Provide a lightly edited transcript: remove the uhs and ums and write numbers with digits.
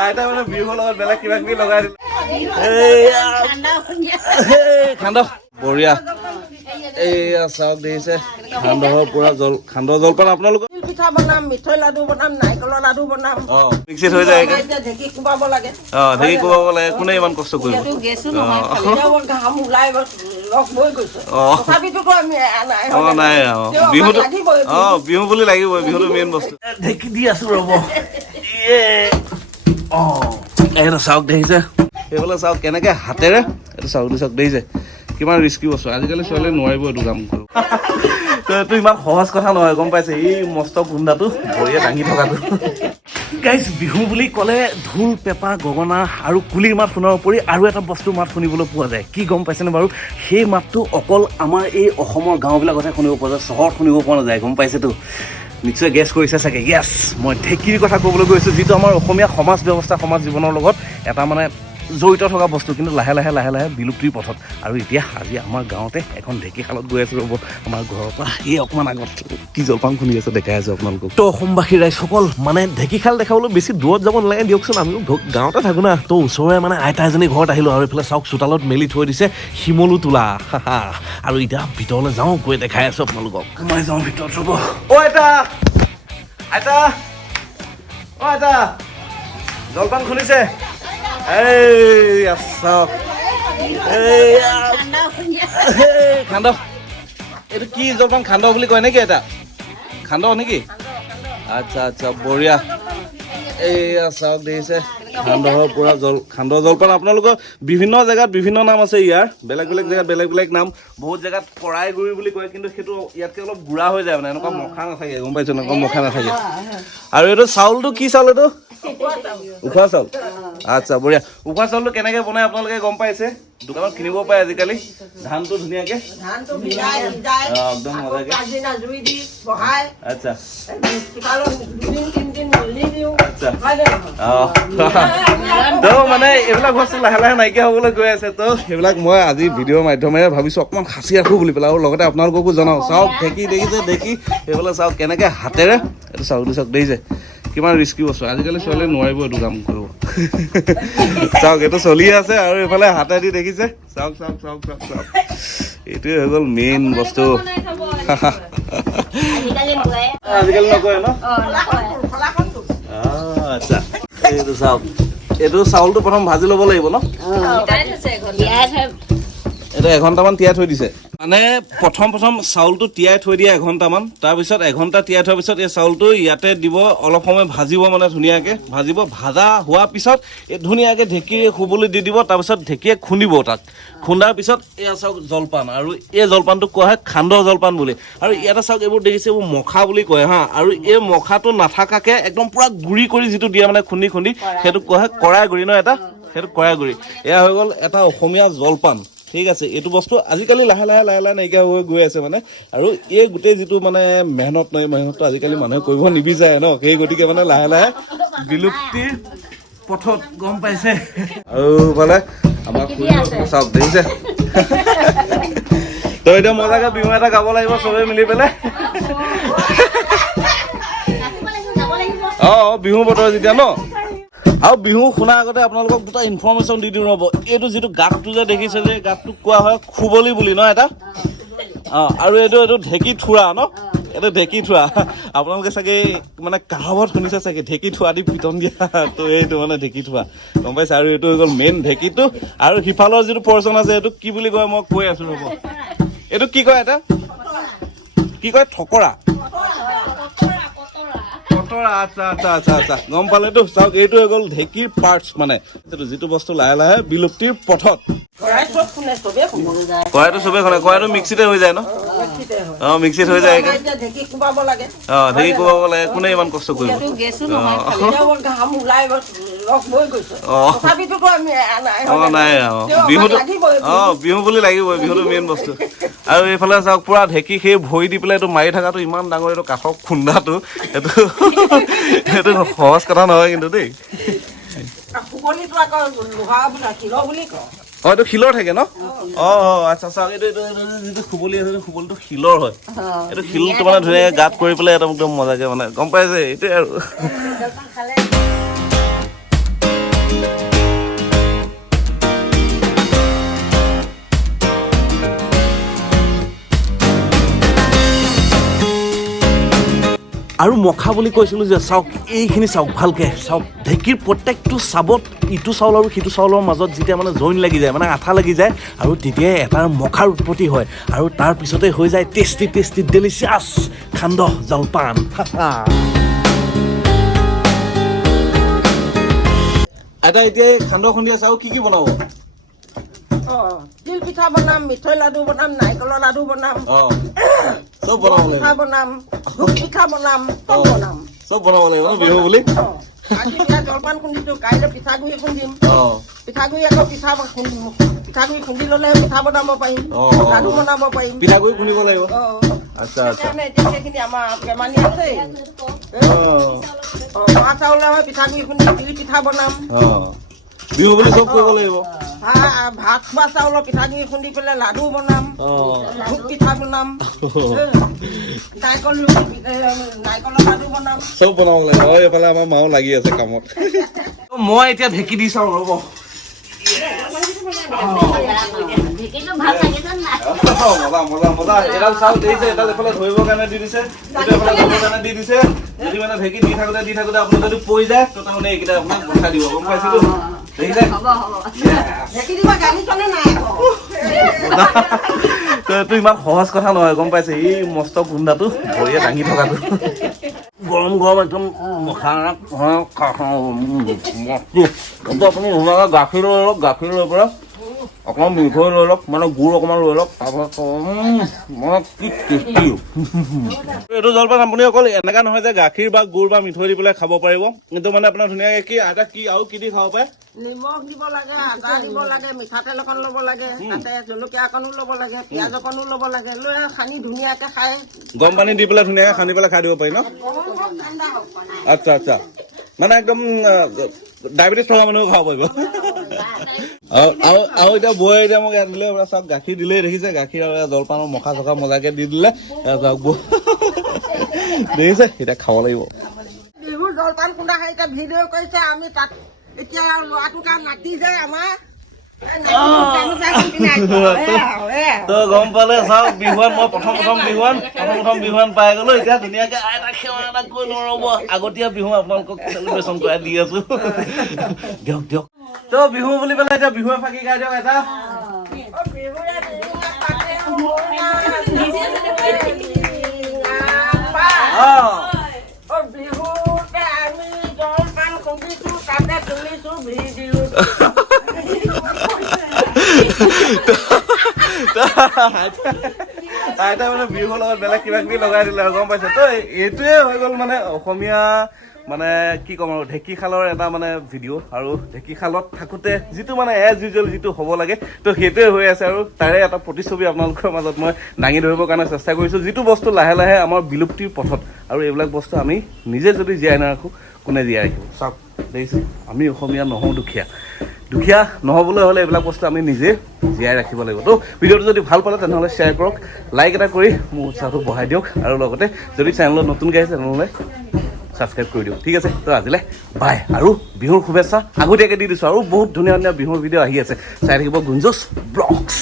আইতা মানে বিহুৰ লগত বেলেগ কিবা কিবি লগাই দিলে খান্দহ বঢ়িয়া এইয়া চাওক দেখিছে খান্দহৰ পুৰা খান্দহ জলপান আপোনালোকৰ পিঠা বনাম মিঠৈ লাডু বনাম নাৰিকলৰ লাডু বনাম মিক্সিত হৈ যায় ঢেঁকী কোবাব লাগে ঢেঁকী কোবাব লাগে কোনে ইমান কষ্ট কৰিব ঘাম ওলাই লগ বৈ গৈছে তথাপিতো আমি নাই বিহুটো বিহু বুলি লাগিবই বিহুটো মেইন বস্তু ঢেঁকী দি আছো ৰ'ব এইটো চাওক দেখিছে সেইফালে চাওক কেনেকে হাতেৰে এইটো চাওক চাওক দেখিছে কিমান ৰিস্কি বস্তু আজিকালি ছোৱালীয়ে নোৱাৰিব এইটো কাম কৰিব এইটো ইমান সহজ কথা নহয় গম পাইছে এই মস্ত গুণ্ডাটো ভৰিয়ে দাঙি থকাটো গাইজ বিহু বুলি ক'লে ঢোল পেঁপা গগনা আৰু কুলিৰ মাত শুনাৰ উপৰি আৰু এটা বস্তুৰ মাত শুনিবলৈ পোৱা যায় কি গম পাইছেনে বাৰু সেই মাতটো অকল আমাৰ এই অসমৰ গাঁওবিলাকতহে শুনিব পোৱা যায় চহৰত শুনিব পোৱা নাযায় গম পাইছেতো নিশ্চয় গেছ কৰিছে চাগে য়েছ মই ঢেঁকীৰ কথা ক'বলৈ গৈছোঁ যিটো আমাৰ অসমীয়া সমাজ ব্যৱস্থা সমাজ জীৱনৰ লগত এটা মানে জড়িত থকা বস্তু কিন্তু লাহে লাহে বিলুপ্তিৰ পথত আৰু এতিয়া আজি আমাৰ গাঁৱতে এখন ঢেঁকীশালত গৈ আছোঁ ৰ'ব আমাৰ ঘৰৰ পৰা এই অকণমান আগত কি জলপান খুন্দি আছে দেখাই আছোঁ আপোনালোকক তো অসমবাসী ৰাইজসকল মানে ঢেঁকীশাল দেখাবলৈ বেছি দূৰত যাব নালাগে দিয়কচোন আমিও গাঁৱতে থাকোঁ না তো ওচৰৰে মানে আইতা এজনী ঘৰত আহিলোঁ আৰু এইফালে চাওক চোতালত মেলি থৈ দিছে শিমলু তোলা আৰু এতিয়া ভিতৰলৈ যাওঁ গৈ দেখাই আছোঁ আপোনালোকক সোমাই যাওঁ ভিতৰত ৰ'ব আইতা আইতা আইতা জলপান খুন্দিছে খান্দহ এইটো কি জলপান খান্দহ বুলি কয় নেকি এটা খান্দহ নেকি আচ্ছা আচ্ছা বঢ়িয়া এইয়া চাওক দেখিছে খান্দহৰ পুৰা খান্দহ জলপান আপোনালোকৰ বিভিন্ন জেগাত বিভিন্ন নাম আছে ইয়াৰ বেলেগ বেলেগ জেগাত বেলেগ বেলেগ নাম বহুত জেগাত কৰাই গুৰি বুলি কয় কিন্তু সেইটো ইয়াতকৈ অলপ গুড়া হৈ যায় মানে এনেকুৱা মখা নাথাকে গম পাইছোঁ এনেকুৱা মখা নাথাকে আৰু এইটো চাউলটো কি চাউল এইটো উখোৱা চাউল আচ্ছা বঢ়িয়া উখোৱা চাউলটো কেনেকৈ বনাই আপোনালোকে গম পাইছে দোকানত কিনিব পাৰে আজিকালি ধানটো ধুনীয়াকৈ একদম মজাকৈ আচ্ছা তো মানে এইবিলাক বস্তু লাহে লাহে নাইকিয়া হ'বলৈ গৈ আছে তো সেইবিলাক মই আজি ভিডিঅ'ৰ মাধ্যমেৰে ভাবিছোঁ অকণমান সাঁচি ৰাখোঁ বুলি পেলাই আৰু লগতে আপোনালোককো জনাওঁ চাওক ঢেঁকী দেখিছে ঢেঁকী সেইফালে চাওক কেনেকৈ হাতেৰে এইটো চাওক দেখিছে কিমান ৰিস্কি বস্তু আজিকালি ছোৱালীয়ে নোৱাৰিব এইটো কাম কৰিব চাওক এইটো চলি আছে আৰু এইফালে হাতেদি দেখিছে চাওক চাওক চাওক চাওক চাওক এইটোৱে হৈ গ'ল মেইন বস্তু আজিকালি নকৰে ন আচ্ছা এইটো চাওক এইটো চাউলটো প্ৰথম ভাজি ল'ব লাগিব ন এইটো এঘণ্টামান তিয়াই থৈ দিছে মানে প্ৰথম চাউলটো তিয়াই থৈ দিয়ে এঘণ্টামান তাৰপিছত এঘণ্টা তিয়াই থোৱাৰ পিছত এই চাউলটো ইয়াতে দিব অলপ সময় ভাজিব মানে ধুনীয়াকৈ ভাজিব ভাজা হোৱাৰ পিছত এই ধুনীয়াকৈ ঢেঁকীয়ে শুবলৈ দি দিব তাৰপিছত ঢেঁকীয়ে খুন্দিব তাক খুন্দাৰ পিছত এয়া চাওক জলপান আৰু এই জলপানটোক কোৱা হয় খান্দহ জলপান বুলি আৰু ইয়াতে চাওক এইবোৰ দেখিছে এইবোৰ মখা বুলি কয় হা আৰু এই মখাটো নাথাকাকৈ একদম পূৰা গুড়ি কৰি যিটো দিয়ে মানে খুন্দি সেইটোক কোৱা হয় কৰাই গুড়ি ন এটা সেইটো কৰাই গুড়ি এয়া হৈ গ'ল এটা অসমীয়া জলপান ঠিক আছে এইটো বস্তু আজিকালি লাহে লাহে নাইকিয়া হৈ গৈ আছে মানে আৰু এই গোটেই যিটো মানে মেহনতটো আজিকালি মানুহে কৰিব নিবিচাৰে ন সেই গতিকে মানে লাহে লাহে বিলুপ্তিৰ পথত গম পাইছে আৰু মানে আমাৰ চাওক দেখিছে তো এতিয়া মজাকে বিহু এটা গাব লাগিব চবেই মিলি পেলাই বিহু বতৰ যেতিয়া ন আৰু বিহু শুনাৰ আগতে আপোনালোকক দুটা ইনফৰ্মেশ্যন দি দিওঁ ৰ'ব এইটো যিটো গাঁতটো যে দেখিছে যে গাঁতটোক কোৱা হয় খুবলি বুলি ন এটা আৰু এইটো ঢেঁকী থোৰা ন এইটো ঢেঁকী থোৰা আপোনালোকে চাগে মানে কাহত শুনিছে চাগে ঢেঁকী থোৱা দি পিটন দিয়া তো এইটো মানে ঢেঁকী থোৱা গম পাইছে আৰু এইটো হৈ গ'ল মেইন ঢেঁকীটো আৰু সিফালৰ যিটো পৰ্চন আছে এইটো কি বুলি কয় মই কৈ আছোঁ ৰ'ব এইটো কি কয় এটা কি কয় থকৰা আচ্ছা আচ্ছা আচ্ছা আচ্ছা গম পালেতো চাওক এইটো হৈ গ'ল ঢেঁকীৰ পাৰ্টছ মানে যিটো বস্তু লাহে লাহে বিলুপ্তিৰ পথত কড়াইটো চবেই খুন্দে কড়াইটো মিক্সিতে হৈ যায় ন মিক্সিত হৈ যায় ঢেঁকী কোবাব লাগে কোনে ইমান কষ্ট কৰিব নাই বিহুটো বিহু বুলি লাগিবই বিহুটো মেইন বস্তু আৰু এইফালে চাওক পুৰা ঢেঁকী সেই ভৰি দি পেলাই এইটো মাৰি থকাটো ইমান ডাঙৰ এইটো কাঠৰ খুন্দাটো এইটো সহজ কথা নহয় কিন্তু দেই অঁ এইটো শিলৰ থাকে ন অঁ আচ্ছা চাওক এইটো যিটো খুবলি আছে খুবলিটো শিলৰ হয় এইটো শিলটো মানে ধুনীয়াকৈ গাত কৰি পেলাই একদম মজাকৈ মানে গম পাইছে এইটোৱে আৰু আৰু মখা বুলি কৈছিলোঁ যে চাওক এইখিনি চাওক ভালকৈ চাওক ঢেঁকীৰ প্ৰত্যেকটো চাবত ইটো চাউল আৰু সিটো চাউলৰ মাজত যেতিয়া মানে জইন লাগি যায় মানে আঠা লাগি যায় আৰু তেতিয়াই এটাৰ মখাৰ উৎপত্তি হয় আৰু তাৰ পিছতে হৈ যায় টেষ্টি টেষ্টি ডেলিচিয়াছ সান্দহ জলপান এটা এতিয়া সান্দহ খুন্দি আছে আৰু কি বনাব তিল পিঠা বনাম মিঠৈ লাডু বনাম নাৰিকলৰ লাডু বনাম চব বনাব পিঠা বনাম পিঠা বনাম চব বনাব লাগিব বিহু বুলি আজি বিয়া জলপান খুন্দিছো কাইলৈ পিঠাগুড়ি খুন্দিম পিঠাগুড়ি আকৌ পিঠাগুড়ি খুন্দি ল'লে পিঠা বনাব পাৰিম লাডু বনাব পাৰিম পিঠাগুড়ি খুন্দিব লাগিব আচ্ছা এতিয়া সেইখিনি আমাৰ বেমানী আছে মা চাউলে হয় পিঠাগুড়ি খুন্দি তিল পিঠা বনাম বিহু বুলি চব কৰিব লাগিব ভাত খোৱা চাউলৰ পিঠাগুড়ি খুন্দি পেলাই লাডু বনাম ভোগ পিঠা বনাম নাৰিকলৰ লাডু বনাম চব বনাব লাগিব এইফালে আমাৰ মাও লাগি আছে কামত মই এতিয়া ঢেঁকী দি চাওঁ ৰ'ব মজা এডাল চাউল দিছে এডাল এফালে ধৰিবৰ কাৰণে দি দিছে এফালে ধৰিবৰ কাৰণে দি দিছে যদি মানে ঢেঁকী দি থাকোতে আপোনাৰ যদি পৰি যায় তো তাৰমানে এইকেইটা আপোনাক পঠাই দিব গম পাইছিলো তো ইমান সহজ কথা নহয় গম পাইছে এই মস্ত গুণ্ডাটো ভৰিয়ে দাঙি থকাটো গৰম একদম আপুনি ধুনীয়াকৈ গাখীৰ লৈ লওক গাখীৰ লৈ পেলাই অকণমান মিঠৈ লৈ লওক মানে গুড় অকণমান লৈ লওক তাৰপাছত মানে কি টেষ্টি এইটো জলপান আপুনি অকল এনেকুৱা নহয় যে গাখীৰ বা গুড় বা মিঠৈ দি পেলাই খাব পাৰিব কিন্তু মানে আপোনাৰ ধুনীয়াকৈ কি আটা কি আৰু কি দি খাব পাৰে নিমখ দিব লাগে আদা দিব লাগে মিঠাতেল অকণ ল'ব লাগে তাতে জলকীয়া অকণো ল'ব লাগে পিঁয়াজ অকণো ল'ব লাগে লৈ সানি ধুনীয়াকৈ খাই গৰম পানী দি পেলাই ধুনীয়াকৈ সানি পেলাই খাই দিব পাৰি ন আচ্ছা মানে একদম ডায়েবেটিছ থকা মানুহেও খাব পাৰিব আৰু এতিয়া বৌয়ে এতিয়া মোক ইয়াত দিলে চাওক গাখীৰ দিলেই দেখিছে গাখীৰ আৰু জলপানৰ মখা চখা মজাকৈ দি দিলে চাওক বৌ দেখিছে এতিয়া খাব লাগিব বিহু জলপান খুন্দা খাই এতিয়া ভিডিঅ' কৰিছে আমি তাত এতিয়া ল'ৰাটোৰ কাৰণে নাতি যায় আমাৰ তো গম পালে চাওক বিহুৱান মই প্ৰথম বিহুৱান পাই গলো এতিয়া ধুনীয়াকে আইতা সেৱা এটা কৈ নৰব আগতীয়া বিহু আপোনালোকক চেলিব্ৰেশ্যন কৰাই দি আছো দিয়ক তো বিহু বুলি পেলাই এতিয়া বিহুৱে ফাঁকি গাই দিয়ক এটা বিহুতে আমি জলপান খুন্দিছো তাতে তুলিছো ভিডিঅ' আইতা মানে বিহুৰ লগত বেলেগ কিবা কিবি লগাই দিলে আৰু গম পাইছে তো এইটোৱে হৈ গ'ল মানে অসমীয়া মানে কি ক'ম আৰু ঢেঁকীশালৰ এটা মানে ভিডিঅ' আৰু ঢেঁকীশালত থাকোঁতে যিটো মানে এজ ইউজুৱেল যিটো হ'ব লাগে তো সেইটোৱে হৈ আছে আৰু তাৰে এটা প্ৰতিচ্ছবি আপোনালোকৰ মাজত মই দাঙি ধৰিবৰ কাৰণে চেষ্টা কৰিছোঁ যিটো বস্তু লাহে লাহে আমাৰ বিলুপ্তিৰ পথত আৰু এইবিলাক বস্তু আমি নিজে যদি জীয়াই নাৰাখোঁ কোনে জীয়াই ৰাখিব চাওক দেখিছোঁ আমি অসমীয়া নহওঁ দুখীয়া নহ'বলৈ হ'লে এইবিলাক বস্তু আমি নিজে জীয়াই ৰাখিব লাগিব তো ভিডিঅ'টো যদি ভাল পালে তেনেহ'লে শ্বেয়াৰ কৰক লাইক এটা কৰি মোৰ উৎসাহটো বঢ়াই দিয়ক আৰু লগতে যদি চেনেলত নতুনকৈ আহিছে তেনেহ'লে ছাবস্ক্ৰাইব কৰি দিয়ক ঠিক আছে তো আজিলৈ বাই আৰু বিহুৰ শুভেচ্ছা আগতীয়াকৈ দি দিছোঁ আৰু বহুত ধুনীয়া বিহুৰ ভিডিঅ' আহি আছে চাই থাকিব গুঞ্জুছ ব্লগছ